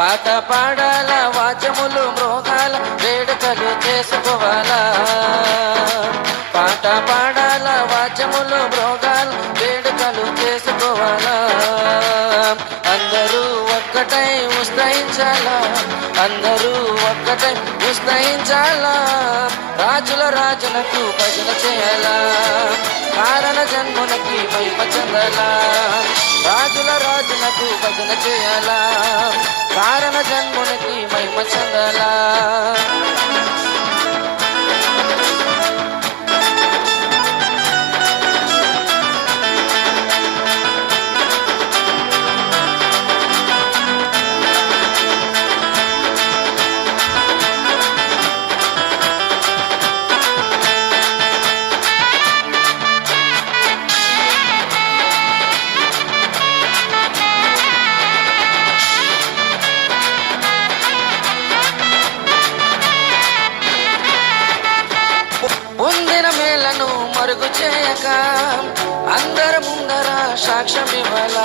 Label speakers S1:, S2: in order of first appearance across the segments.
S1: పాట పాడాల వాద్యములు మృగాల వేడుకలు చేసుకోవాలా? పాట పాడాల వాద్యములు మృగాల వేడుకలు చేసుకోవాలా? అందరూ ఒక్కటై ఉత్సహించాలా అందరూ ఒక్కటై ఉత్సహించాలా రాజుల రాజులకు భజన చేయాలా? జన్మునకి పైప చెందలా రాజుల రాజునకు భజన చేయాలా. కారణ జన్మునకి మహిమ చెందలా మరుగు చేయక అందర ముందర సాక్ష్యం ఇవ్వాలా?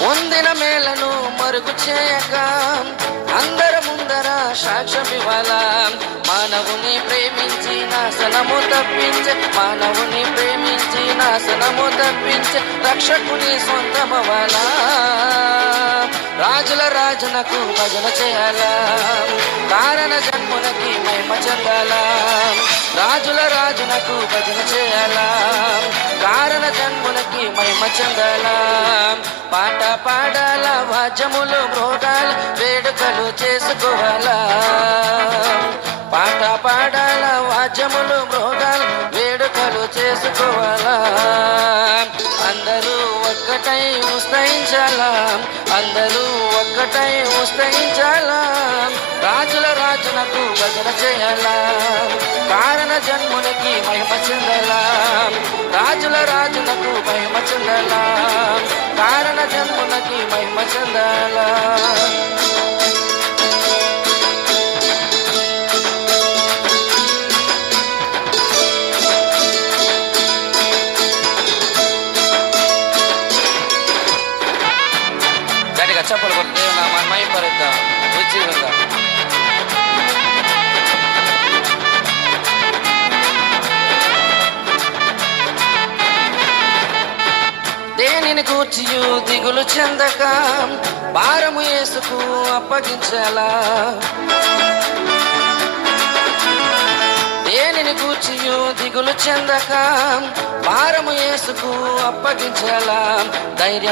S1: పొందిన మేలను మరుగు చేయక అందర ముందర సాక్ష్యం ఇవ్వాలా? మానవుని ప్రేమించి నాశనము తప్పించే మానవుని ప్రేమించి నాశనము తప్పించే రక్షకుని సొంతమవ్వాలా రాజుల రాజునకు భజన చేయాలా? కారణ మహిమ చెందాలా రాజుల రాజునకు భజన చేయాలా? కారణ జన్మునకి మహిమ చెందాలా? పాట పాడాల వాద్యములు మృగాల వేడుకలు చేసుకోవాలా? పాట పాడాల వాద్యములు మృగాల వేడుకలు చేసుకోవాలా? అందరూ ఒక్కటై ఉస్తయించాలా అందరూ ఒక్కటై ఉస్తయించాలా రాజుల రాజునకు చేయాలా కారణ జన్మునికి మహిమ చెందలా. రాజుల రాజులకు మహిమ చెందలా. కారణ జన్మునకి మహిమ చెందలా. గట్టిగా చెప్పలు కొట్టి దేవుని నామాన్ని మహిమపరుద్దాం ఉజ్జీవంగా దేనిని కూర్చియు దిగులు చెందక భారము వేసుకు అప్పగించాలా. దేనిని కూర్చియు దిగులు చెందక భారము వేసుకు అప్పగించాలా. ధైర్యం